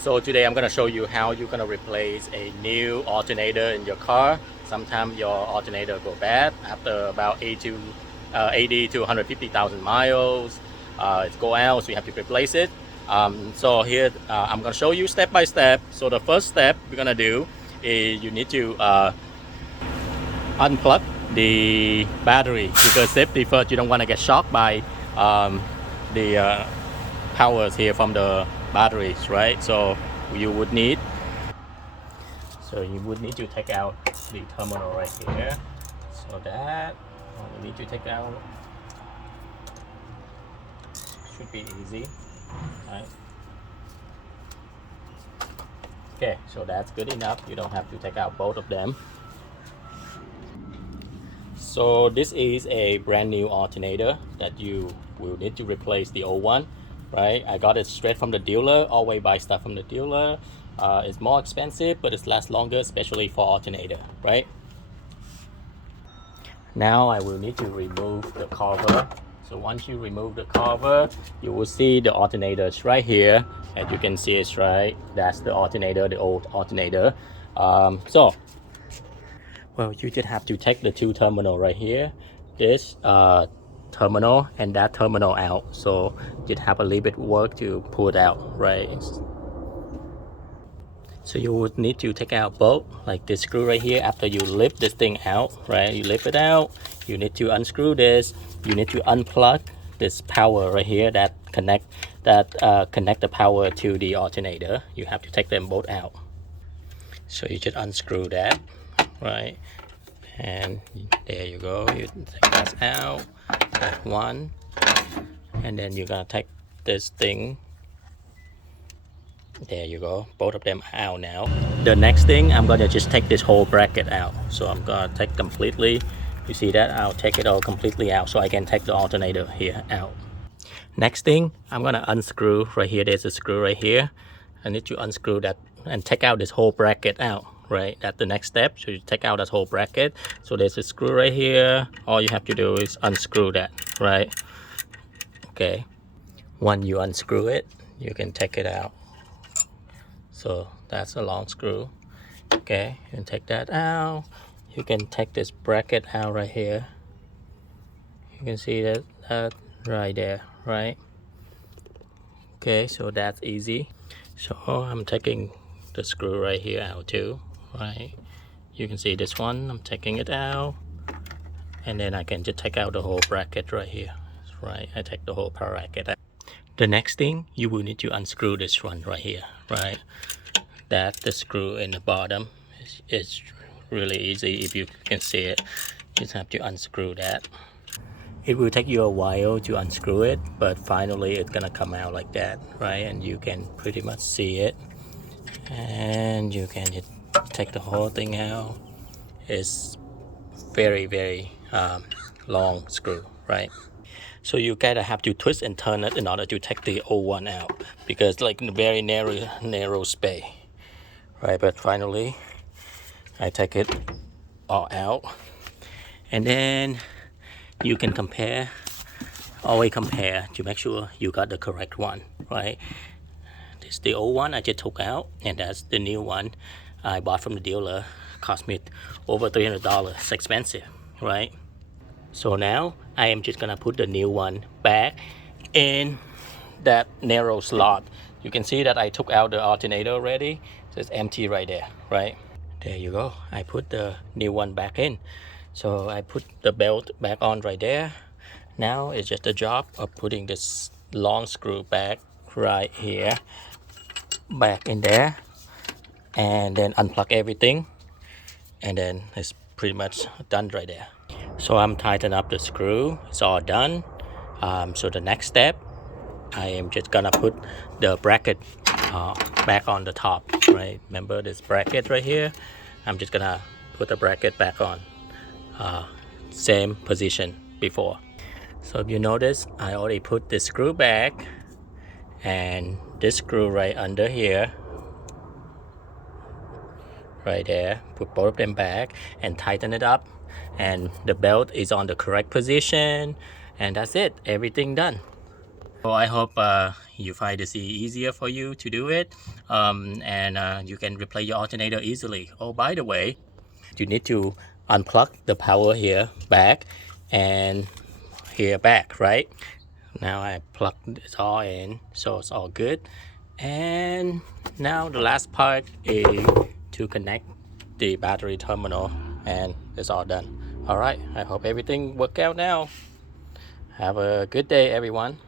So today I'm gonna show you how you're gonna replace a new alternator in your car. Sometimes your alternator go bad after about 80 to 150,000 miles. It's go out, so you have to replace it. So here I'm gonna show you step by step. So the first step we're gonna do is you need to unplug the battery because safety first. You don't want to get shocked by the powers here from the batteries, right? You would need to take out the terminal right here. So that you need to take out should be easy, right? Okay, so that's good enough. You don't have to take out both of them. So this is a brand new alternator that you will need to replace the old one, right? I got it straight from the dealer. Always buy stuff from the dealer. It's more expensive, but it lasts longer, especially for alternator, right? Now I will need to remove the cover. So once you remove the cover, you will see the alternator is right here. As you can see, it's right. That's the alternator, the old alternator. Well, you just have to take the two terminal right here. This terminal and that terminal out. So you have a little bit work to pull it out, right? So you would need to take out both, like this screw right here. After you lift this thing out, right? You lift it out. You need to unscrew this. You need to unplug this power right here that connect the power to the alternator. You have to take them both out. So you just unscrew that, right? And there you go. You take that out. That's one. And then you're gonna take this thing. There you go, both of them are out now. The next thing, I'm gonna just take this whole bracket out. So I'm gonna take completely, you see that? I'll take it all completely out so I can take the alternator here out. Next thing, I'm gonna unscrew right here. There's a screw right here. I need to unscrew that and take out this whole bracket out, right? That's the next step. So you take out that whole bracket. So there's a screw right here. All you have to do is unscrew that, right? Okay, when you unscrew it, you can take it out. So that's a long screw. Okay, you can take that out. You can take this bracket out right here. You can see that right there, right? Okay, so that's easy. So I'm taking the screw right here out too, right? You can see this one, I'm taking it out. And then I can just take out the whole bracket right here, right? I take the whole bracket out. The next thing, you will need to unscrew this one right here, right? That's the screw in the bottom. It's really easy if you can see it. You just have to unscrew that. It will take you a while to unscrew it, but finally it's gonna come out like that, right? And you can pretty much see it. And you can just take the whole thing out. It's very long screw, right? So you gotta have to twist and turn it in order to take the old one out, because like in a very narrow space, right? But finally I take it all out, and then you can always compare to make sure you got the correct one, right? This is the old one I just took out, and that's the new one I bought from the dealer. Cost me over $300. It's expensive, right? So now I am just gonna put the new one back in that narrow slot. You can see that I took out the alternator already. So it's empty right there, right? There you go. I put the new one back in. So I put the belt back on right there. Now it's just a job of putting this long screw back right here, back in there, and then unplug everything, and then it's pretty much done right there. So I'm tightening up the screw. It's all done. So the next step, I am just gonna put the bracket back on the top, right? Remember this bracket right here? I'm just gonna put the bracket back on, same position before. So if you notice, I already put the screw back and this screw right under here, right there. Put both of them back and tighten it up, and the belt is on the correct position, and that's it. Everything done. So I hope you find this easier for you to do it, and you can replace your alternator easily. Oh, by the way, you need to unplug the power here back and here back, right? Now I plugged it all in, so it's all good. And now the last part is to connect the battery terminal, and it's all done. All right, I hope everything worked out now. Have a good day, everyone.